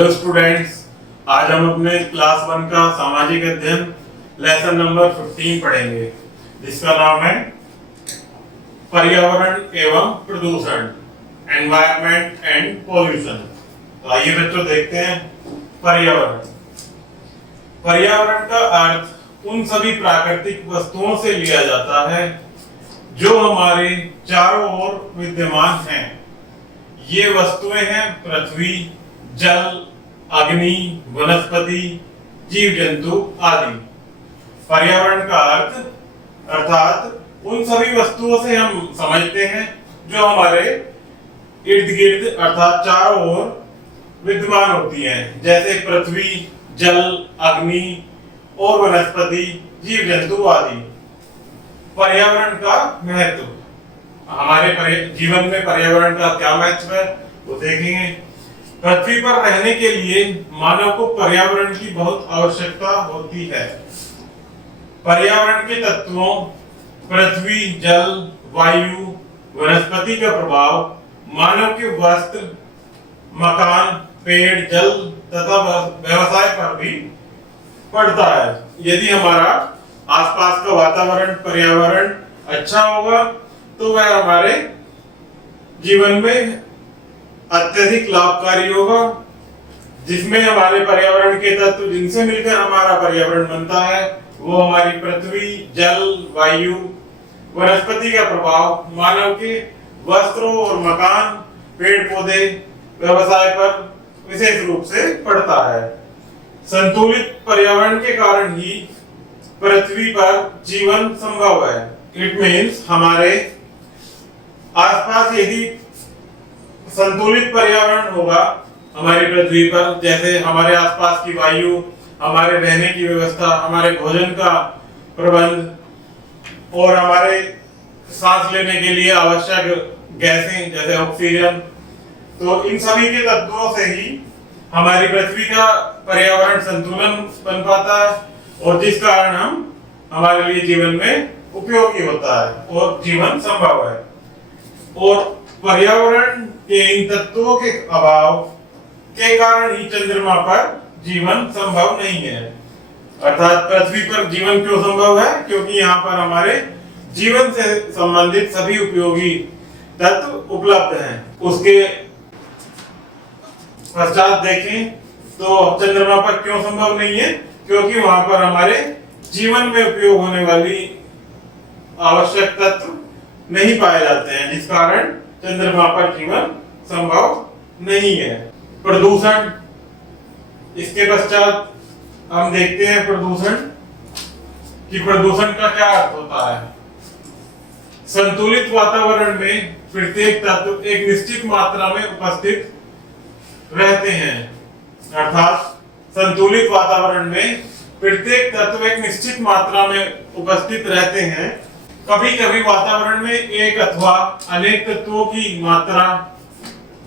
Hello students, आज हम अपने क्लास 1 का सामाजिक अध्ययन लेसन नंबर 15 पढ़ेंगे, जिसका नाम है पर्यावरण एवं प्रदूषण, एनवायरनमेंट एंड पॉल्यूशन। तो आइए बच्चों देखते हैं पर्यावरण। पर्यावरण का अर्थ उन सभी प्राकृतिक वस्तुओं से लिया जाता है जो हमारे चारों ओर विद्यमान हैं। ये वस्तुएं हैं पृथ्वी, जल, अग्नि, वनस्पति, जीव जंतु आदि। पर्यावरण का अर्थ अर्थात उन सभी वस्तुओं से हम समझते हैं जो हमारे इर्द गिर्द अर्थात चारों ओर विद्यमान होती हैं, जैसे पृथ्वी, जल, अग्नि और वनस्पति, जीव जंतु आदि। पर्यावरण का महत्व, हमारे जीवन में पर्यावरण का क्या महत्व है वो देखेंगे। पृथ्वी पर रहने के लिए मानव को पर्यावरण की बहुत आवश्यकता होती है। पर्यावरण के तत्वों पृथ्वी, जल, वायु, वनस्पति का प्रभाव मानव के वस्त्र, मकान, पेड़, जल तथा व्यवसाय पर भी पड़ता है। यदि हमारा आसपास का वातावरण, पर्यावरण अच्छा होगा तो वह हमारे जीवन में अत्यधिक लाभकारी होगा, जिसमें हमारे पर्यावरण के तत्व जिनसे मिलकर हमारा पर्यावरण बनता है वो हमारी पृथ्वी, जल, वायु, वनस्पति का प्रभाव मानव के वस्त्रों और मकान, पेड़ पौधे, व्यवसाय पर विशेष रूप से पड़ता है। संतुलित पर्यावरण के कारण ही पृथ्वी पर जीवन संभव है। इट मीन्स हमारे आसपास यदि संतुलित पर्यावरण होगा हमारी पृथ्वी पर, जैसे हमारे आसपास की वायु, हमारे रहने की व्यवस्था, हमारे भोजन का प्रबंध और हमारे सांस लेने के लिए आवश्यक गैसें जैसे ऑक्सीजन, तो इन सभी के तत्वों से ही हमारी पृथ्वी का पर्यावरण संतुलन बन पाता है और जिस कारण हमारे लिए जीवन में उपयोगी होता है और जीवन संभव है। और पर्यावरण के इन तत्वों के अभाव के कारण ही चंद्रमा पर जीवन संभव नहीं है। अर्थात पृथ्वी पर जीवन क्यों संभव है? क्योंकि यहाँ पर हमारे जीवन से संबंधित सभी उपयोगी तत्व उपलब्ध हैं। उसके पश्चात देखें तो चंद्रमा पर क्यों संभव नहीं है? क्योंकि वहां पर हमारे जीवन में उपयोग होने वाली आवश्यक तत्व नहीं पाए जाते हैं, जिस कारण चंद्रमा पर जीवन संभव नहीं है। प्रदूषण, इसके पश्चात हम देखते हैं प्रदूषण कि प्रदूषण का क्या अर्थ होता है। संतुलित वातावरण में प्रत्येक तत्व एक निश्चित मात्रा में उपस्थित रहते हैं। अर्थात संतुलित वातावरण में प्रत्येक तत्व एक निश्चित मात्रा में उपस्थित रहते हैं। कभी कभी वातावरण में एक अथवा अनेक तत्वों की मात्रा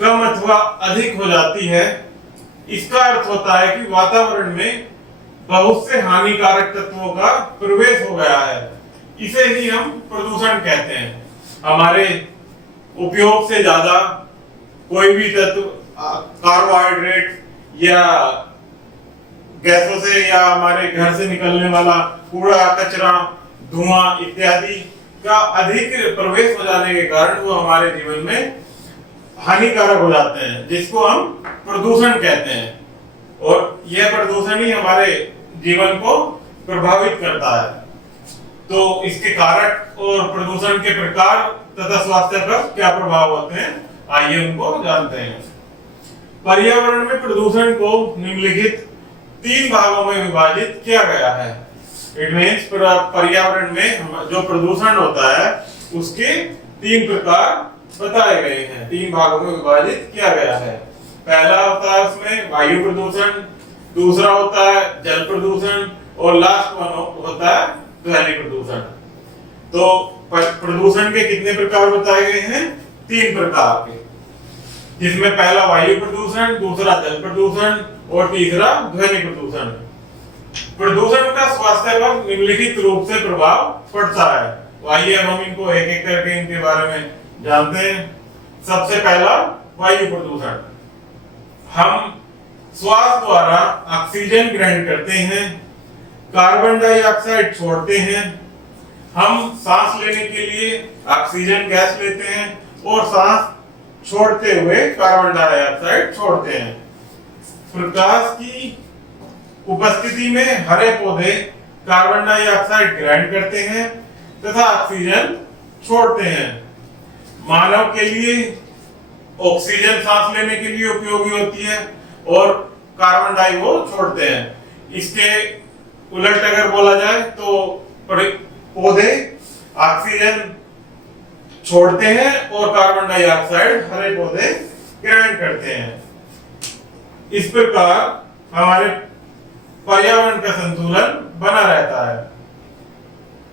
कम अथवा अधिक हो जाती है। इसका अर्थ होता है कि वातावरण में बहुत से हानिकारक तत्वों का प्रवेश हो गया है। इसे ही हम प्रदूषण कहते हैं। हमारे उपयोग से ज्यादा कोई भी तत्व, कार्बोहाइड्रेट या गैसों से या हमारे घर से निकलने वाला कूड़ा कचरा, धुआं इत्यादि का अधिक प्रवेश हो जाने के कारण वो हमारे जीवन में हानिकारक हो जाते हैं, जिसको हम प्रदूषण कहते हैं। और यह प्रदूषण ही हमारे जीवन को प्रभावित करता है। तो इसके कारक और प्रदूषण के प्रकार तथा स्वास्थ्य पर क्या प्रभाव होते हैं, आइए उनको जानते हैं। पर्यावरण में प्रदूषण को निम्नलिखित 3 भागों में विभाजित किया गया है। इट मीन्स पर्यावरण में जो प्रदूषण होता है उसके 3 प्रकार बताए गए हैं, 3 भागों में विभाजित किया गया है। पहला होता है उसमें वायु प्रदूषण, दूसरा होता है जल प्रदूषण और लास्ट वन होता है ध्वनि प्रदूषण। तो प्रदूषण के कितने प्रकार बताए गए हैं? 3 प्रकार के, जिसमें पहला वायु प्रदूषण, दूसरा जल प्रदूषण और तीसरा ध्वनि प्रदूषण। प्रदूषण का स्वास्थ्य पर निम्नलिखित रूप से प्रभाव पड़ता है। आइए हम इनको एक एक करके इनके बारे में जानते हैं। सबसे पहला वायु प्रदूषण। हम श्वास द्वारा ऑक्सीजन ग्रहण करते हैं, कार्बन डाइऑक्साइड छोड़ते हैं। हम सांस लेने के लिए ऑक्सीजन गैस लेते हैं और सांस छोड़ते हुए कार्बन डाइऑक्साइड छोड़ते हैं। प्रकाश की उपस्थिति में हरे पौधे कार्बन डाइऑक्साइड ग्रहण करते हैं तथा ऑक्सीजन छोड़ते हैं। मानव के लिए ऑक्सीजन सांस लेने के लिए उपयोगी होती है और कार्बन डाई वो छोड़ते हैं। इसके उलट अगर बोला जाए तो पौधे ऑक्सीजन छोड़ते हैं और कार्बन डाइऑक्साइड हरे पौधे ग्रहण करते हैं। इस प्रकार हमारे पर्यावरण का संतुलन बना रहता है।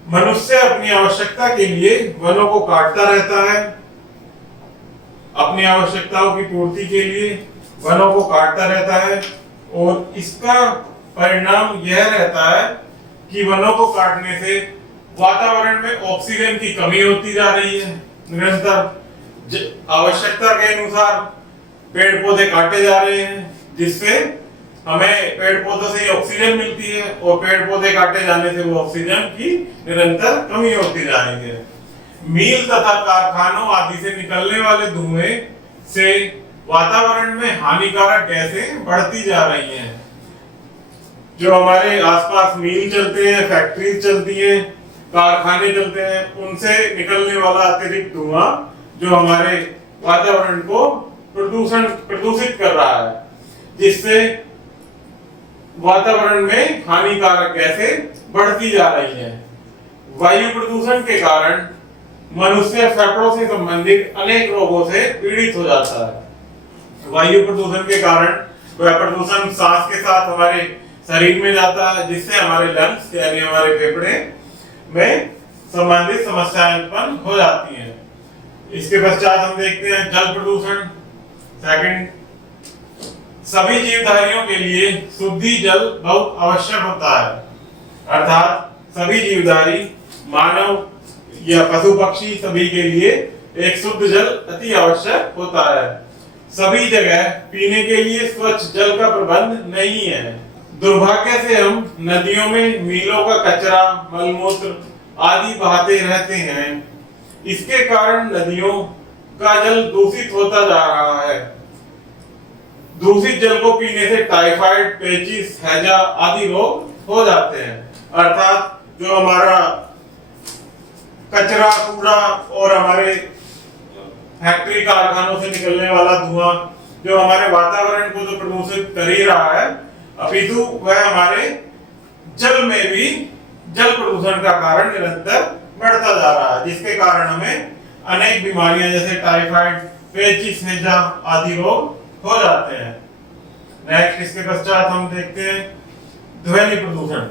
मनुष्य अपनी आवश्यकता के लिए वनों को काटता रहता है, अपनी आवश्यकताओं की पूर्ति के लिए वनों को काटता रहता है और इसका परिणाम यह रहता है कि वनों को काटने से वातावरण में ऑक्सीजन की कमी होती जा रही है। निरंतर आवश्यकता के अनुसार पेड़ पौधे काटे जा रहे हैं, जिससे हमें पेड़ पौधों से ऑक्सीजन मिलती है और पेड़ पौधे काटे जाने से वो ऑक्सीजन की निरंतर कमी होती जा रही है। मील तथा कारखानों आदि से निकलने वाले धुएं से वातावरण में हानिकारक गैसें बढ़ती जा रही हैं। जो हमारे आसपास मील चलते हैं, फैक्ट्रीज चलती हैं, कारखाने चलते हैं, उनसे निकलने वाला अतिरिक्त धुआं जो हमारे वातावरण को प्रदूषित कर रहा है, जिससे वातावरण में हानिकारक गैसें बढ़ती जा रही हैं। वायु प्रदूषण के कारण मनुष्य फेफड़ों से संबंधित अनेक रोगों से पीड़ित हो जाता है। वायु प्रदूषण के कारण वह प्रदूषण सांस के साथ हमारे शरीर में जाता है, जिससे हमारे लंग्स यानी हमारे फेफड़े में संबंधित समस्याएं उत्पन्न हो जाती हैं। इसके पश्चात हम देखते हैं जल प्रदूषण। सेकंड, सभी जीवधारियों के लिए शुद्धि जल बहुत आवश्यक होता है, अर्थात सभी जीवधारी मानव या पशु पक्षी सभी के लिए एक शुद्ध जल अति आवश्यक होता है। सभी जगह पीने के लिए स्वच्छ जल का प्रबंध नहीं है। दुर्भाग्य से हम नदियों में मीलों का कचरा, मलमूत्र आदि बहाते रहते हैं। इसके कारण नदियों का जल दूषित होता जा रहा है। दूषित जल को पीने से टाइफाइड, पेचिस, हैजा आदि रोग हो जाते हैं। अर्थात जो हमारा कचरा, कूड़ा और हमारे फैक्ट्री कारखानों से निकलने वाला धुआं जो हमारे वातावरण को तो प्रदूषित कर ही रहा है, अपितु वह हमारे जल में भी जल प्रदूषण का कारण निरंतर बढ़ता जा रहा है, जिसके कारण हमें अनेक बीमारियां जैसे टाइफाइड, पेचिस, हैजा आदि रोग हो जाते हैं। नेक्स्ट, इसके पश्चात हम देखते हैं ध्वनि प्रदूषण।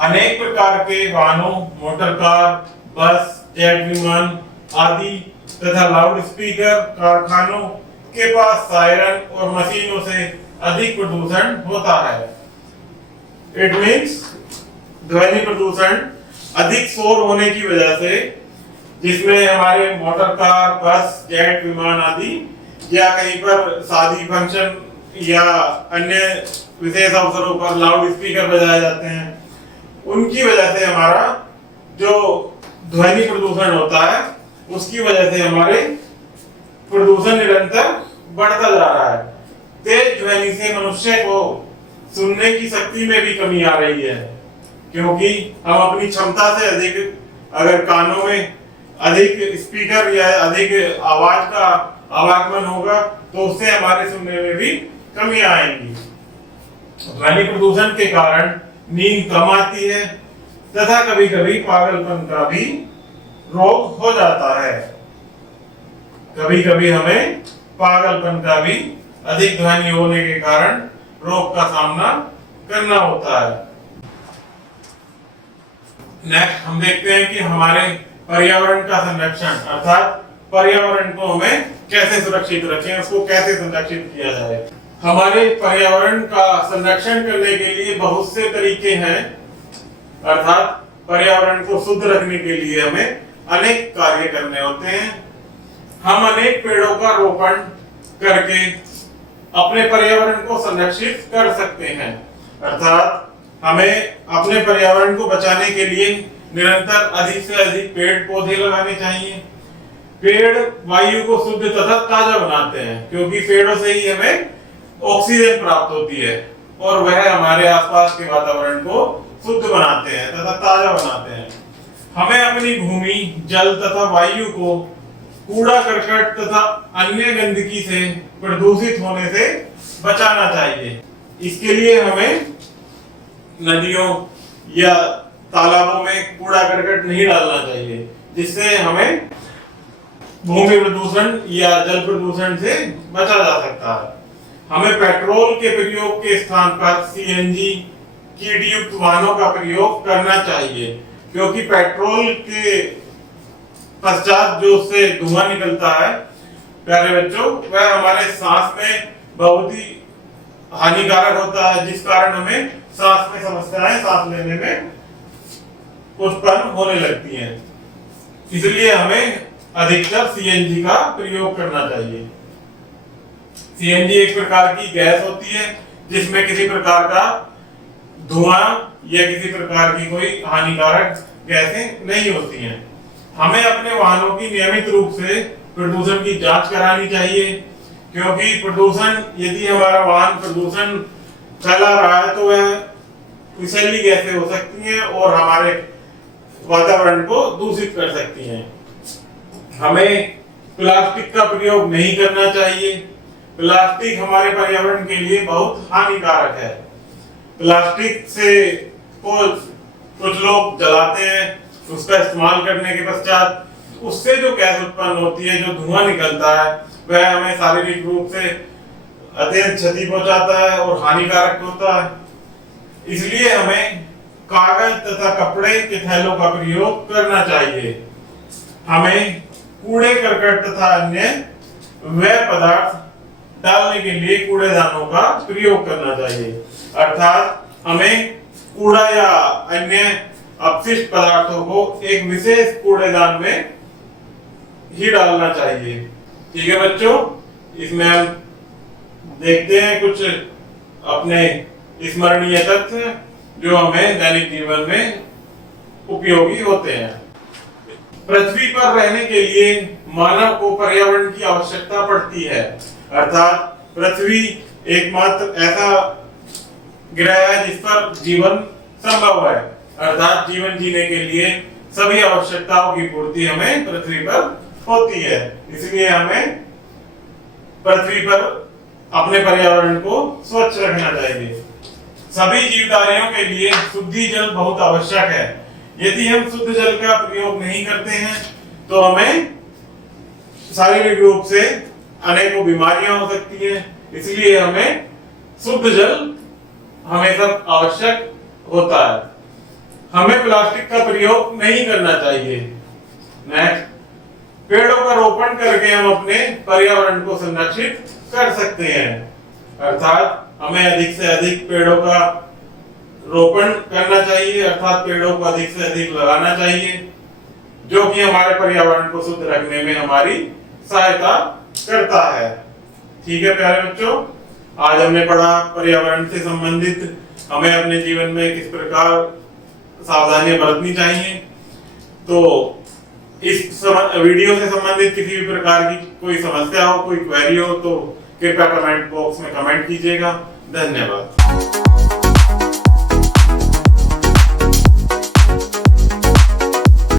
अनेक प्रकार के वाहनों, मोटर कार, बस, जेट विमान आदि तथा लाउड स्पीकर, कारखानों के पास सायरन और मशीनों से अधिक प्रदूषण होता है। इट मीन्स ध्वनि प्रदूषण अधिक शोर होने की वजह से, जिसमें हमारे मोटर कार, बस, जेट विमान आदि या कहीं पर शादी फंक्शन या अन्य विशेष अवसरों पर लाउड स्पीकर बजाए जाते हैं, उनकी वजह से हमारा जो ध्वनि प्रदूषण होता है उसकी वजह से हमारे प्रदूषण निरंतर बढ़ता जा रहा है। तेज ध्वनि से मनुष्य को सुनने की शक्ति में भी कमी आ रही है, क्योंकि हम अपनी क्षमता से अधिक अगर कानों में अधिक स्पीकर या अधिक आवाज का आवागमन होगा तो उससे हमारे सुनने में भी कमी आएगी। ध्वनि प्रदूषण के कारण नींद कम आती है तथा कभी-कभी पागलपन का भी रोग हो जाता है। कभी-कभी हमें पागलपन का भी अधिक ध्वनि होने के कारण रोग का सामना करना होता है। नेक्स्ट, हम देखते हैं कि हमारे पर्यावरण का संरक्षण अर्थात पर्यावरण को हमें कैसे सुरक्षित रखें, उसको कैसे संरक्षित किया जाए। हमारे पर्यावरण का संरक्षण करने के लिए बहुत से तरीके हैं, अर्थात पर्यावरण को शुद्ध रखने के लिए हमें अनेक कार्य करने होते हैं। हम अनेक पेड़ों का रोपण करके अपने पर्यावरण को संरक्षित कर सकते हैं। अर्थात हमें अपने पर्यावरण को बचाने के लिए निरंतर अधिक से अधिक पेड़ पौधे लगाने चाहिए। पेड़ वायु को शुद्ध तथा ताजा बनाते हैं, क्योंकि पेड़ों से ही हमें ऑक्सीजन प्राप्त होती है और वह हमारे आसपास के वातावरण को शुद्ध बनाते हैं तथा ताजा बनाते हैं। हमें अपनी भूमि, जल तथा वायु को कूड़ा करकट तथा अन्य गंदगी से प्रदूषित होने से बचाना चाहिए। इसके लिए हमें नदियों या तालाबों में कूड़ा करकट नहीं डालना चाहिए, जिससे हमें भूमि प्रदूषण या जल प्रदूषण से बचा जा सकता है। हमें पेट्रोल के प्रयोग के स्थान पर सीएनजी कीट युक्त वाहनों का प्रयोग करना चाहिए, क्योंकि पेट्रोल के पश्चात जो उससे धुआं निकलता है प्यारे बच्चों, वह हमारे सांस में बहुत ही हानिकारक होता है, जिस कारण हमें सांस में समस्याएं सांस लेने में उत्पन्न होने लगती हैं। इसलिए हमें अधिकतर सीएनजी का प्रयोग करना चाहिए। सीएनजी एक प्रकार की गैस होती है जिसमें किसी प्रकार का धुआं या किसी प्रकार की कोई हानिकारक गैसें नहीं होती हैं। हमें अपने वाहनों की नियमित रूप से प्रदूषण की जांच करानी चाहिए, क्योंकि प्रदूषण, यदि हमारा वाहन प्रदूषण फैला रहा है तो वह विषैली गैसें हो सकती हैं और हमारे वातावरण को दूषित कर सकती हैं। हमें प्लास्टिक का प्रयोग नहीं करना चाहिए। प्लास्टिक हमारे पर्यावरण के लिए बहुत हानिकारक है। प्लास्टिक से कुछ लोग जलाते हैं, उसका इस्तेमाल करने के पश्चात उससे जो गैस उत्पन्न होती है, जो धुआं निकलता है, वह हमें शारीरिक रूप से अत्यंत क्षति पहुंचाता है और हानिकारक होता है। इसलिए हमें कागज तथा कपड़े के थैलों का प्रयोग करना चाहिए। हमें कूड़े करकट तथा अन्य व्यय पदार्थ डालने के लिए कूड़ेदानों का प्रयोग करना चाहिए। अर्थात हमें कूड़ा या अन्य अपशिष्ट पदार्थों को एक विशेष कूड़ेदान में ही डालना चाहिए। ठीक है बच्चों, इसमें हम देखते हैं कुछ अपने स्मरणीय तथ्य जो हमें दैनिक जीवन में उपयोगी होते हैं। पृथ्वी पर रहने के लिए मानव को पर्यावरण की आवश्यकता पड़ती है। अर्थात पृथ्वी एकमात्र ऐसा ग्रह है जिस पर जीवन संभव है। अर्थात जीवन जीने के लिए सभी आवश्यकताओं की पूर्ति हमें पृथ्वी पर होती है। इसलिए हमें पृथ्वी पर अपने पर्यावरण को स्वच्छ रखना चाहिए। सभी जीवधारियों के लिए शुद्धि जल बहुत आवश्यक है। यदि हम शुद्ध जल का प्रयोग नहीं करते हैं तो हमें शारीरिक रूप से अनेकों बीमारियां हो सकती हैं। इसलिए हमें शुद्ध जल हमेशा आवश्यक होता है। हमें प्लास्टिक का प्रयोग नहीं करना चाहिए। नेक्स्ट, पेड़ों का रोपण करके हम अपने पर्यावरण को संरक्षित कर सकते हैं। अर्थात हमें अधिक से अधिक पेड़ों का रोपण करना चाहिए, अर्थात पेड़ों को अधिक से अधिक लगाना चाहिए, जो कि हमारे पर्यावरण को शुद्ध रखने में हमारी सहायता करता है। ठीक है प्यारे बच्चों, आज हमने पढ़ा पर्यावरण से संबंधित हमें अपने जीवन में किस प्रकार सावधानियां बरतनी चाहिए। तो इस वीडियो से संबंधित किसी भी प्रकार की कोई समस्या हो, कोई क्वेरी हो तो कृपया कमेंट बॉक्स में कमेंट कीजिएगा। धन्यवाद।